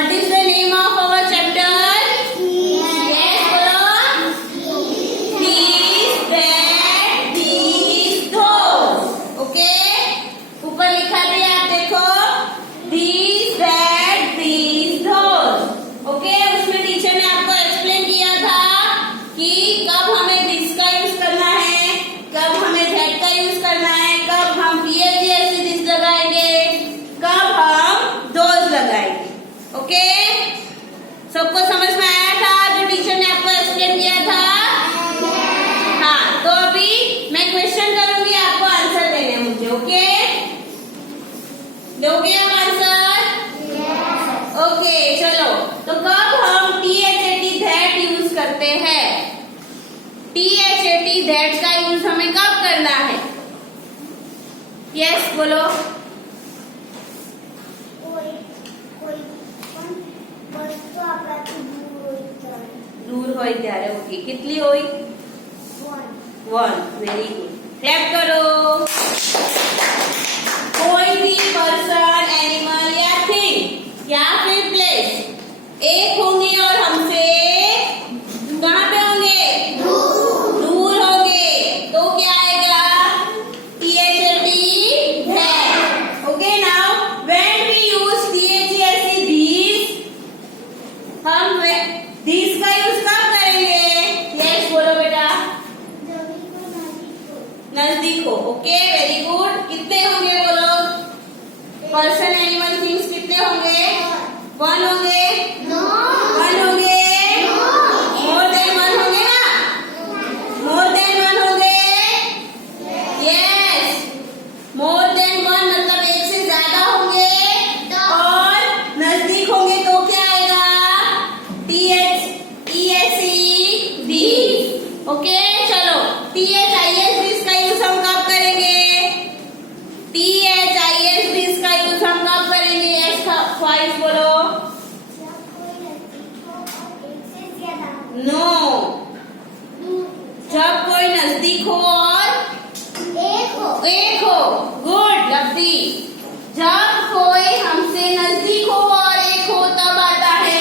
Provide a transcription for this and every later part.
What is the name of our chapter? Yes, बोलो. These, that, these, those. Okay? ऊपर लिखा भी आप देखो. These, that, these, those. Okay? उसमें टीचर ने आपको एक्सप्लेन किया था कि कब हमें this का यूज करना है, कब हमें that का यूज करना है, कब हम this लगाएंगे, कब हम those लगाएंगे. ओके? सबको समझ में आया था जो टीचर ने आपको एक्सप्लेन किया था? हाँ, तो अभी मैं क्वेश्चन करूंगी, आपको आंसर देने मुझे. ओके? दोगे आप आंसर? ओके, चलो. तो कब हम THAT that यूज करते हैं? THAT that का यूज हमें कब करना है? यस, बोलो. दूर होई त्यारे. ओके, कितनी होई? 1. Very good. क्लैप करो. कोई भी पर्सन, एनिमल या थिंग या फिर प्लेस एक होंगे और हमसे कहाँ पे होंगे? दूर होंगे. तो क्या आएगा? THAT that. Okay, now when we use THAT these, हम these का यूज कब करेंगे? यस, बोलो बेटा. नजदीक हो. Okay, very good. कितने होंगे बोलो? पर्सन, एनिमल, थिंग्स कितने होंगे? 1 होंगे? 1 होंगे? मोर देन 1 होंगे ना? मोर देन 1 होंगे? यस, मोर देन 1 मतलब एक से ज्यादा होंगे और नजदीक होंगे. तो क्या आएगा? these. ओके, चलो. this का यूज हम कब करेंगे? this का यूज हम कब करेंगे? यस, 5 बोलो. नो, जब कोई नजदीक हो और एक हो. Good, lovely. जब कोई हमसे नजदीक हो और एक हो तब आता है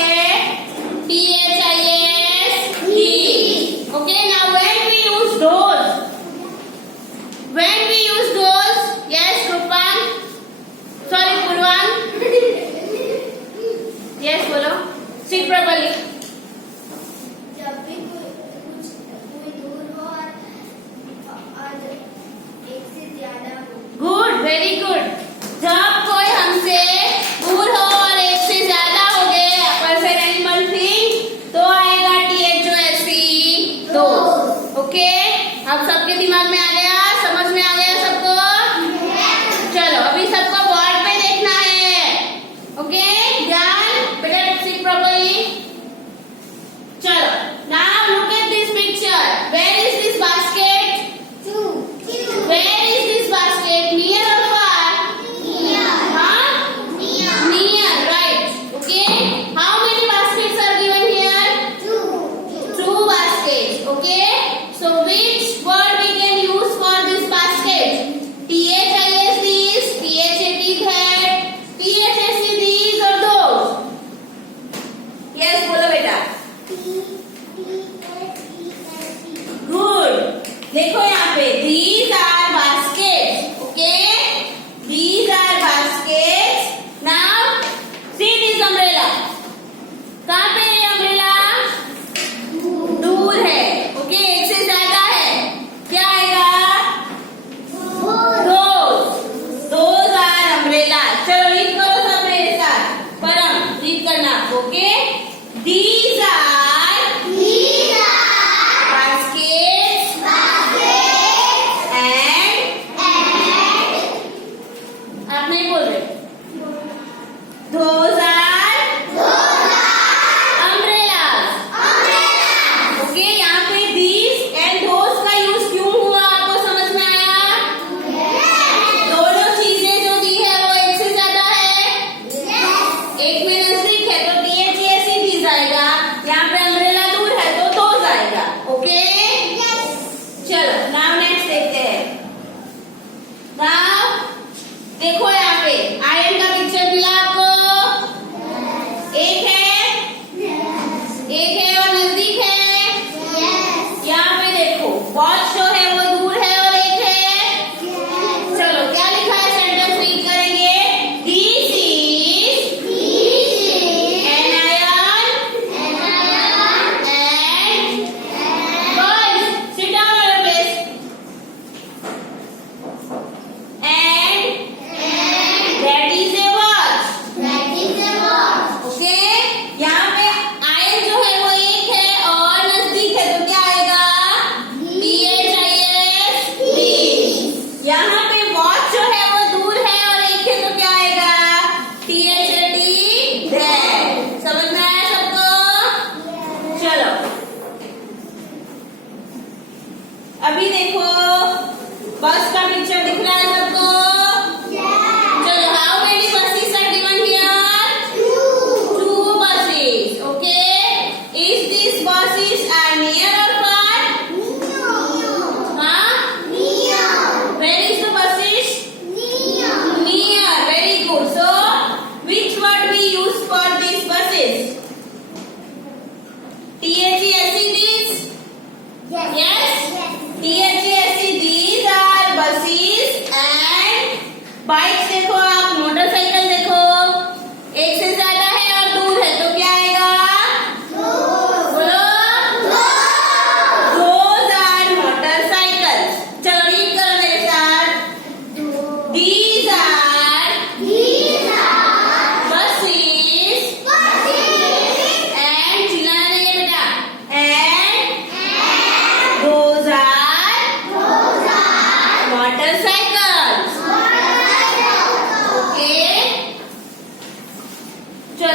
THIS he. Okay, now when we use those, yes, Rupan, sorry, Purvan. Yes, बोलो. Sit properly. जब भी कोई दूर हो और एक से ज्यादा हो. Good, very good. जब कोई हमसे दूर हो और एक से ज्यादा हो गए, पर्सन, एनिमल, थिंग, तो आएगा THOSE those. ओके, अब सबके दिमाग में आ गया, समझ में आ गया सबको? चलो, अभी सबको बोर्ड पे देखना है. ओके, ध्यान. बेटा सिट प्रॉपर्ली. चलो, now look at this picture. Where is this basket? Where is this basket? Near or far? Huh? Near, right. Okay. How many baskets are given here? 2 baskets. Okay. So which word we can use for this basket? THIS these, THAT that, THSC these or those? Yes, बोलो बेटा. Good. देखो यहाँ पे these are baskets. Okay, these are baskets. Now see this umbrella. कहाँ पे है umbrella? दूर है. Okay, एक से ज्यादा है. क्या आएगा? Those are umbrella. चलो रीड करो सब मेरे साथ. परम रीड करना. Okay, these are baskets आप नहीं बोल रहे. Those are umbrellas. ओके, यहाँ पे these and those का यूज क्यों हुआ आपको समझ में आया? दोनों चीजें जो दी है वो एक से ज्यादा है. एक में नजदीक है तो THAT these आएगा. यहाँ पे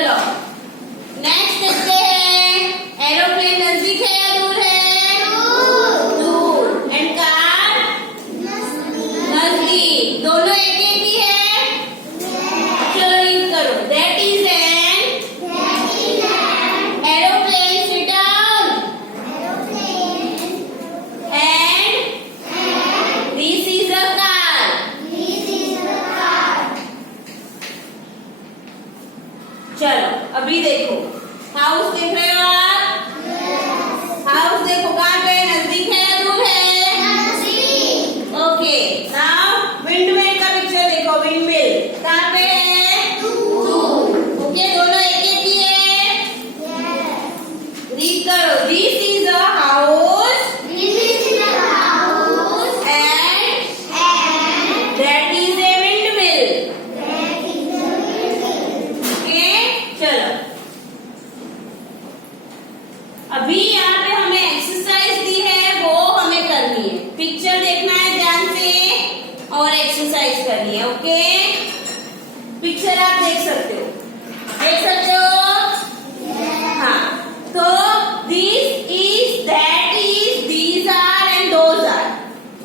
चलो नेक्स्ट देखते हैं, एरोप्लेन नजदीक है या दूर है? दूर। And car? नजदीक। दोनों एक एक ही है? चलो रीड करो। That is an aeroplane, sit down. And this is a car. चलो अभी देखो, हाउस देख रहे हो आप? हाउस देखो, कहाँ पे? नजदीक है या दूर है? ओके। नाउ विंडमिल का पिक्चर देखो। विंडमिल कहाँ पे है? दूर। ओके, दोनों एक एक ही है? रीड करो। This is a house and that is a windmill. Okay, चलो अभी यहाँ पे हमें एक्सरसाइज दी है, वो हमें करनी है। पिक्चर देखना है ध्यान से और एक्सरसाइज करनी है। ओके, पिक्चर आप देख सकते हो, हाँ। तो this is, that is, these are and those are.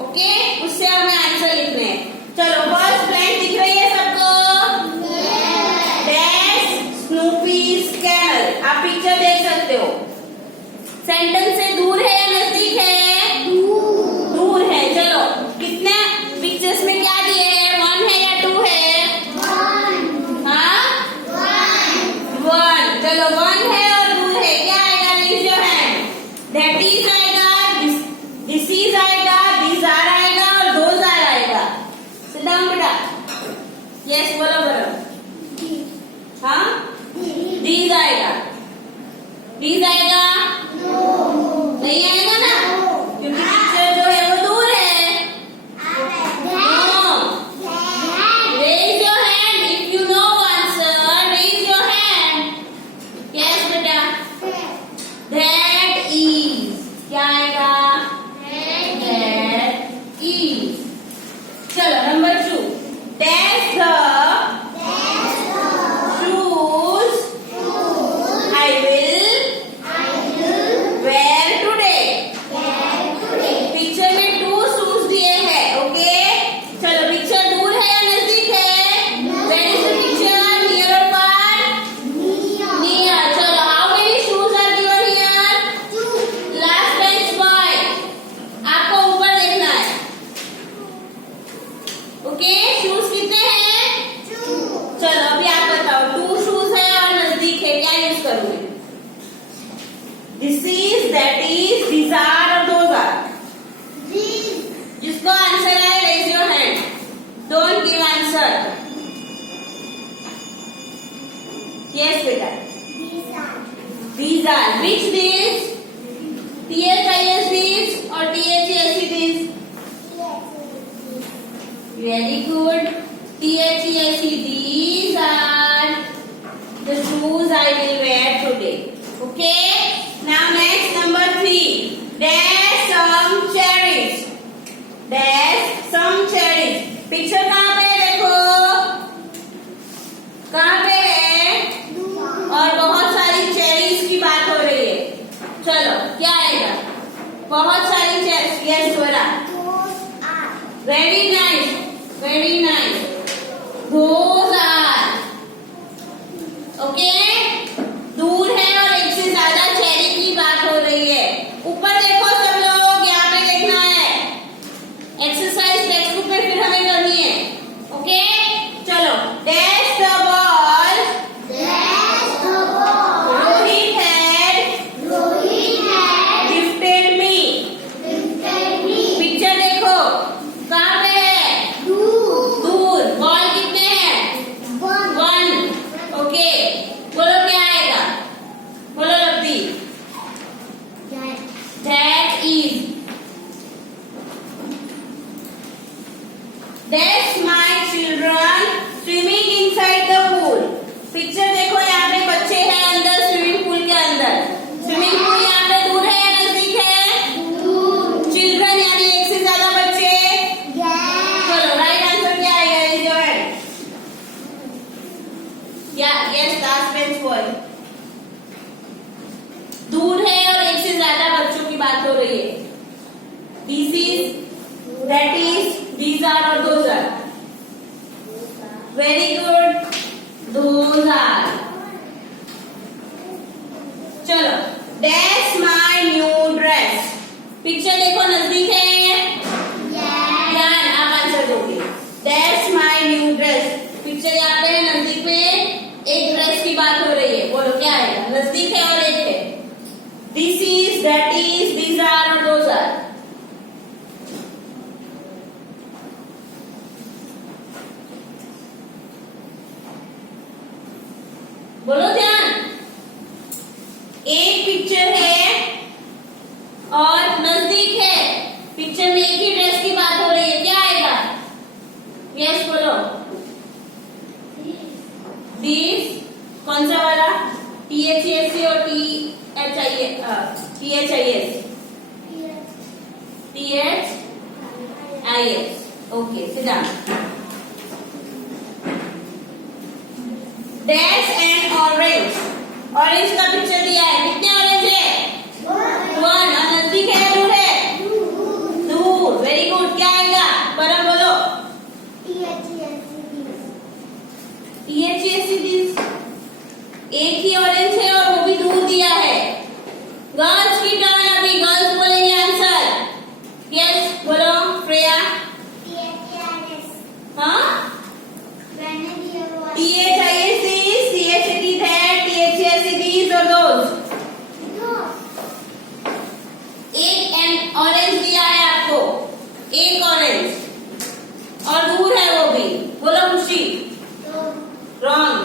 Okay, उससे हमें आंसर लिखने हैं। चलो फर्स्ट प्लेन दिख रही है सबको? Dash Snoopy's camel. आप पिक्चर देख सकते हो। सेंटेंस से दूर है या नजदीक है? दूर है। चलो कितने पिक्चर्स में क्या दिए हैं? 1 है या 2 है? हाँ, 1। चलो 1 है और दूर है, क्या आएगा? Raise your hand. That is आएगा, दिस इज आएगा, दीज आर आएगा और दोज आर आएगा। सिट डाउन बेटा। यस बोलो बोलो। हाँ, दीज आएगा। दीज आएगा? नहीं आएगा ना, क्योंकि पिक्चर जो है वो दूर है। Raise your hand if you know answer. Raise your hand. Yes बेटा। That is, क्या आएगा? That is। चलो number 2। That's the shoes I will wear today. Picture में 2 शूज दिए हैं। ओके, चलो पिक्चर दूर है या नजदीक है? Where is the picture? Near or far? Near. चलो how many shoes are given here? Last bench boy, आपको ऊपर देखना है। ओके, शूज कितने हैं? चलो अभी आप बताओ, 2 शूज है और नजदीक है, क्या यूज करोगे? This is, that is, these are और दोज आर। जिसको आंसर है raise your hand, don't give answer. Yes बेटा। These are. Which these? THIS these और THES these? Very good. THES these are the shoes I will wear today. Okay. Now next number 3. Dash some cherries. Dash some cherries. Picture कहाँ पे है? देखो कहाँ पे है? और बहुत सारी चेरीज की बात हो रही है। चलो क्या आएगा? बहुत सारी cherries. Yes Swara. Very nice, very nice. Those are. Okay, दूर है और एक से ज्यादा चेरी की बात हो रही है। ऊपर देखो सब लोग, यहाँ पे देखना है। एक्सरसाइज टेक्स्ट बुक में फिर हमें करनी है। ओके, चलो। Dash the ball Rohit had gifted me. Picture देखो, कहाँ पे है? दूर। बॉल कितने हैं? बात हो रही है। This is, that is, these are और those are. Very good, those are. चलो, that's my new dress. Picture देखो, नजदीक है, ध्यान, आप आंसर दोगे। That's my new dress, picture यहाँ पे है, नजदीक में एक ड्रेस की बात हो रही है। बोलो क्या आएगा? नजदीक है और एक है। This is, that is, these are और दोज आर। बोलो ध्यान। एक पिक्चर है और नजदीक है, पिक्चर में एक ही ड्रेस की बात हो रही है, क्या आएगा? यस बोलो। दिस, कौन सा वाला? THESC और THIS? THIS, ओके, सीधा। That's an orange, ऑरेंज का पिक्चर दिया है, कितने ऑरेंज है? 1, और नजदीक है, दूर है? दूर, वेरी गुड, क्या आएगा? परम बोलो। THESC, एक ही ऑरेंज है और वो भी दूर दिया है। गर्ल्स की टर्न, अभी गर्ल्स बोलेंगे आंसर। यस बोलो श्रेया। हाँ, THIS, CHT that, THESC these और those। एक ऑरेंज दिया है आपको, एक ऑरेंज और दूर है वो भी। बोलो खुशी। रॉन्ग।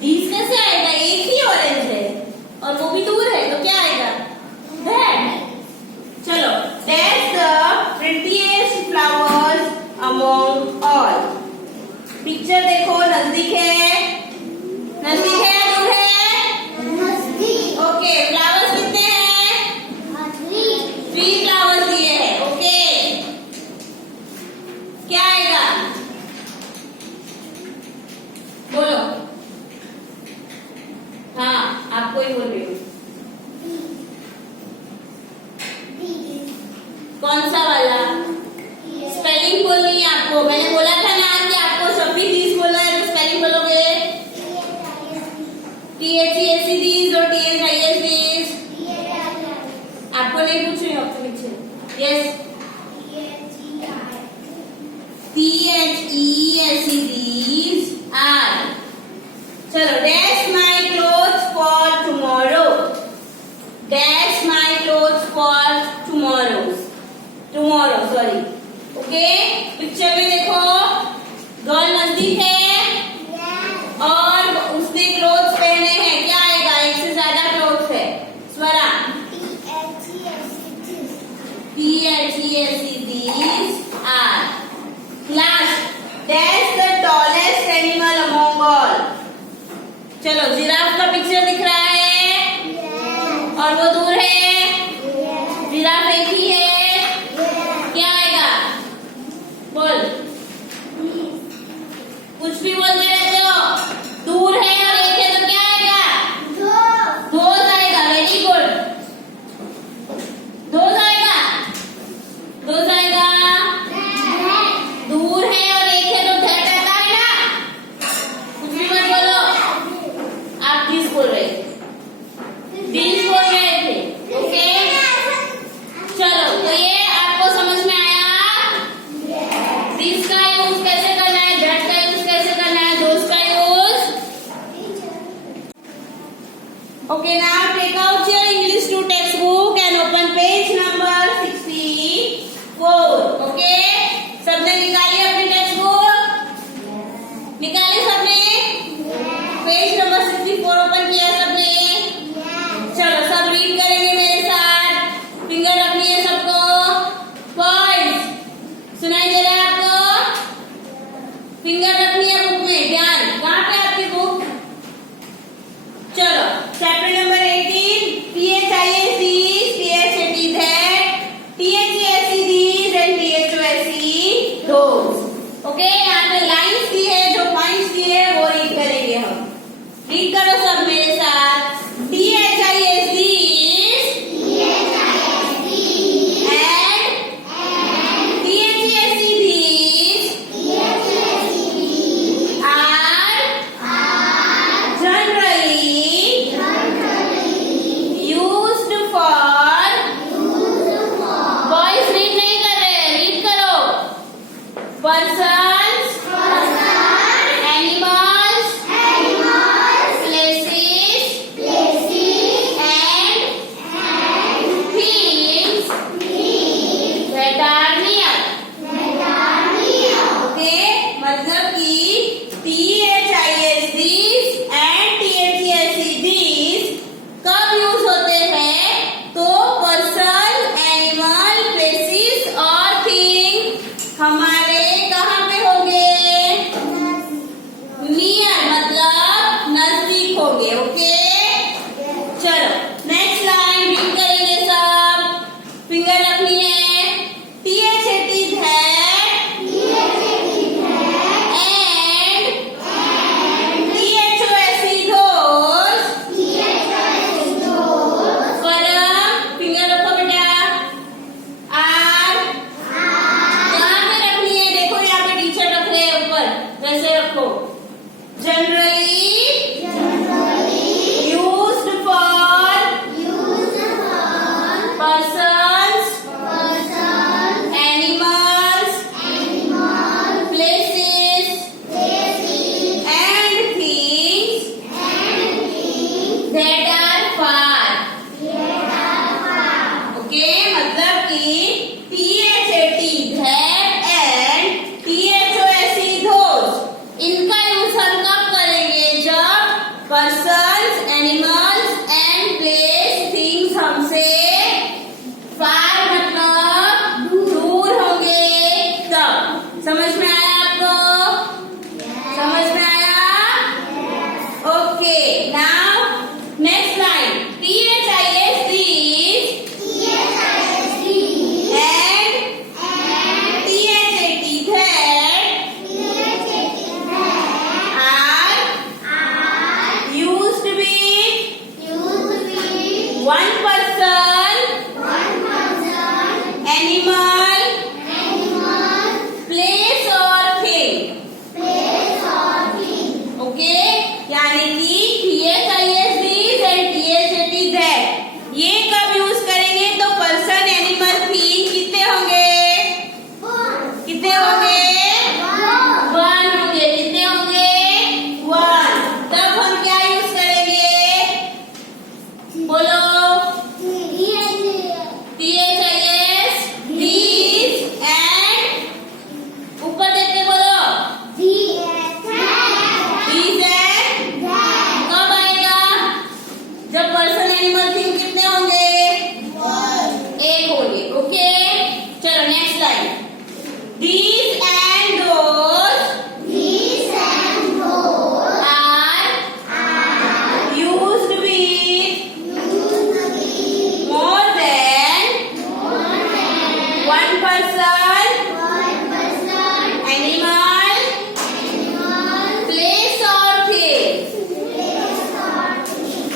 These कैसे आएगा? एक ही ऑरेंज है और वो भी दूर है, तो क्या आएगा? That। चलो, that's the prettiest flowers among all। Picture देखो, नजदीक है, नजदीक है, दूर है? ओके, फ्लावर्स कितने हैं? 3 फ्लावर्स दिए हैं, ओके। क्या आएगा? बोलो। हाँ, आपको ही बोल रही हूँ। कौन सा वाला? स्पेलिंग बोलनी है आपको। मैंने बोला था ना कि आपको जब भी दीज बोलना है तो स्पेलिंग बोलोगे। THESC दीज और THIS दीज। आपको नहीं पूछ रही हूँ, आपके पीछे। Yes, THESC these are. चलो, that's my clothes for tomorrow। That's my clothes for tomorrow, sorry। Okay, picture में देखो, गर्ल नजदीक है और उसने क्लोथ्स पहने हैं, क्या आएगा? एक से ज्यादा क्लोथ्स है। स्वरा। THESC these are। Class, that's the tallest animal among all। चलो, जिराफ का पिक्चर दिख रहा है और वो दूर है, जिराफ एक ही है, क्या आएगा? बोल। कुछ भी बोलते रहते हो। दूर है और एक है तो क्या आएगा? दोज आएगा, वेरी गुड। दोज आएगा, दोज आएगा। दूर है और एक है तो दैट आता है ना। कुछ भी मत बोलो, आप दिस बोल रहे थे, दिस बोल रहे थे, ओके। चलो, तो ये आपको समझ में आया? दिस का यूज कैसे करना है, दैट का यूज कैसे करना है, दोस का use. Okay, now take out your English 2 text book and open page number 64। ओके, सबने निकाली अपनी टेक्स्ट बुक? निकाली सबने? पेज नंबर 64 ओपन किया सबने? चलो, सब रीड करेंगे मेरे साथ। फिंगर रखनी है सबको। पॉइंट्स सुनाई दे रहा है आपको? फिंगर रखनी है बुक में, ध्यान। कहाँ पे आपकी बुक? चलो, chapter number 18, THIS these, THAT that, THESC these and THOSC those। Okay, यहाँ पे लाइन्स दी है, जो पॉइंट्स दिए वो रीड करेंगे हम। रीड करो सब मेरे साथ। THIS these and THESE these are generally used for boys read नहीं कर रहे, रीड करो। persons, animals, places and things that are near। Okay, मतलब कि THIS these and THESE these कब यूज होते हैं? तो पर्सन, एनिमल, प्लेसेस और थिंग हमारे कहाँ पे होंगे? नियर मतलब नजदीक होंगे। ओके, चलो नेक्स्ट लाइन रीड करेंगे सब। फिंगर रखनी है। THAT that and THOSE those। परम फिंगर रखो बेटा। आर कहाँ पे रखनी है? देखो यहाँ पे टीचर रख रहे हैं ऊपर, वैसे रखो। Generally used for persons, animals, places and things that are far। Okay, मतलब कि THAT that and THOSE those इनका यूज हम कब करेंगे? जब persons, animals and place things हमसे फार मतलब दूर होंगे तब। समझ में आया आपको? समझ में आया? Okay, now next line. THIS these and THAT that are used with one person, animal, place or thing। Okay, यानी कि THIS these and THAT that ये कब यूज करेंगे? तो पर्सन, एनिमल, थिंग कितने होंगे? कितने होंगे? वन होंगे। कितने होंगे? वन। तब हम क्या यूज करेंगे? बोलो। THIS these and ऊपर देखते बोलो। These and कब आएगा? जब पर्सन, एनिमल, थिंग कितने होंगे? एक होंगे। ओके, चलो next line. These and those are used with more than one person, animal, place or thing।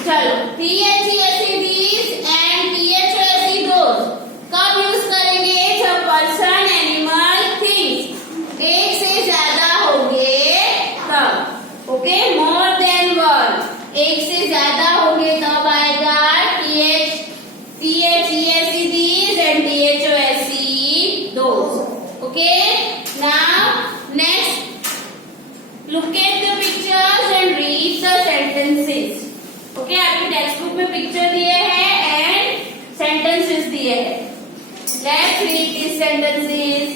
चलो THESE these and THOSE those कब यूज करेंगे? जब पर्सन, एनिमल, थिंग्स एक से ज्यादा होंगे तब। ओके, मोर देन वन एक से ज्यादा होंगे तब आएगा THESE these and THOSE those। Okay, now next look at the pictures and read the sentences। Okay, आपकी टेक्स्ट बुक में पिक्चर दिए हैं एंड सेंटेंसेस दिए हैं। Let's read these sentences।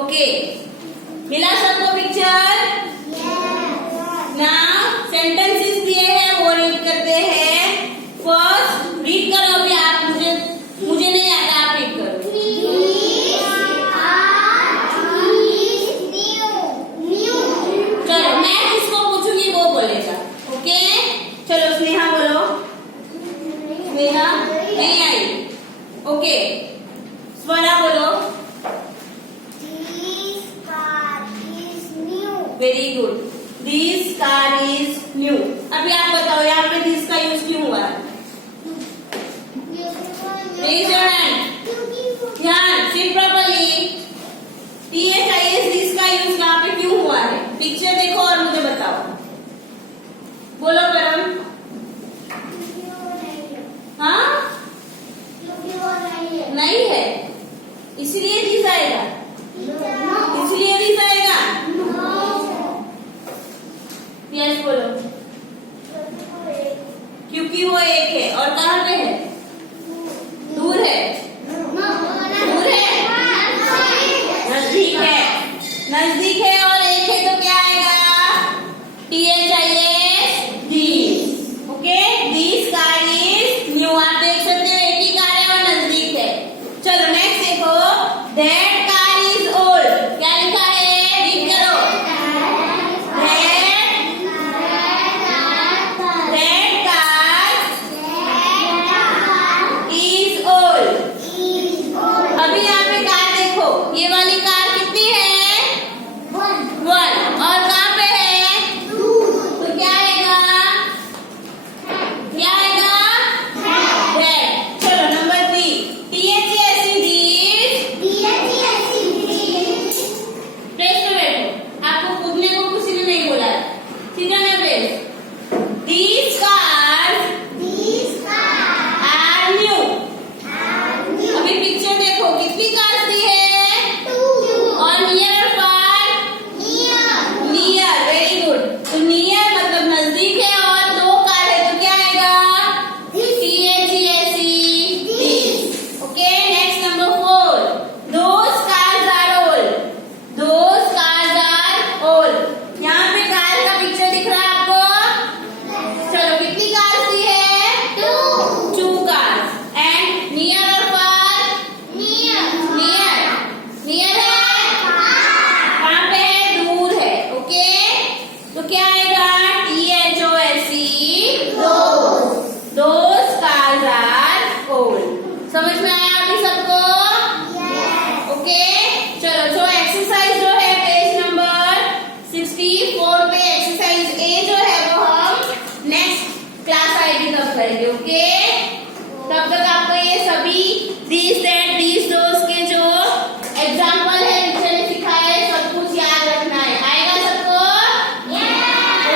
Okay, मिला सबको पिक्चर? नाउ सेंटेंसेस दिए हैं वो रीड करते हैं। फर्स्ट रीड करो। अभी आप मुझे नहीं आता, आप रीड करो। चलो मैं जिसको पूछूंगी वो बोलेगा। ओके, चलो स्नेहा बोलो। स्नेहा नहीं आई। ओके, स्वरा बोलो। Car is new. अभी आप बताओ यहाँ पे दिस का यूज क्यों हुआ है? Raise your hand. ध्यान, sit properly. THIS दिस का यूज यहाँ पे क्यों हुआ है? पिक्चर देखो और मुझे बताओ। बोलो परम। हाँ? नहीं है, इसलिए दिस आएगा। इसलिए दिस आएगा। यस बोलो। क्योंकि वो एक है और कहाँ पे है? दूर है। दूर है, नजदीक है। नजदीक है और एक है तो क्या आएगा? THIS this. Okay, this car is new. आप देख सकते हो एक ही कार है और नजदीक है। चलो नेक्स्ट देखो, दैट कार इज ओल्ड। क्या लिखा है? रीड करो। That car is old. अभी यहाँ पे कार देखो, ये वाली कार कितनी है? 1। और कहाँ पे है? तो क्या आएगा? क्या आएगा? दैट। चलो नंबर 3, THIS दिस। प्रेस पे बैठो, आपको कूदने को किसी ने नहीं बोला है, ठीक है ना press? These cars are new। अभी पिक्चर देखो, कितनी कार्स दी है? और नियर और फार? Near, very good. तो नियर मतलब नजदीक है और 2 कार है तो क्या आएगा? THIS this. Okay, next number 4, those cars are old। those cars are old। यहाँ पे कार का पिक्चर दिख रहा है आपको? चलो कितनी कार्स दी है? 2 कार्स। एंड नियर और फार? नियर। नियर है, कहाँ पे है? दूर है। ओके, तो क्या आएगा? THOSE those cars are old। समझ में आया अभी सबको? ओके, चलो जो एक्सरसाइज जो है पेज नंबर 64 पे एक्सरसाइज ए जो है वो हम नेक्स्ट क्लास आएगी तब करेंगे। ओके, तब तक आपको ये सभी दिस दैट दिस दोस के जो एग्जाम्पल है टीचर ने सिखाए सब कुछ याद रखना है। आएगा सबको?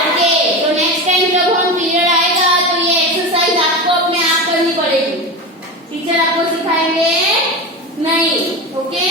ओके, तो नेक्स्ट टाइम जब हम पीरियड आएगा तो ये एक्सरसाइज आपको अपने आप करनी पड़ेगी, टीचर आपको सिखाएंगे नहीं। ओके।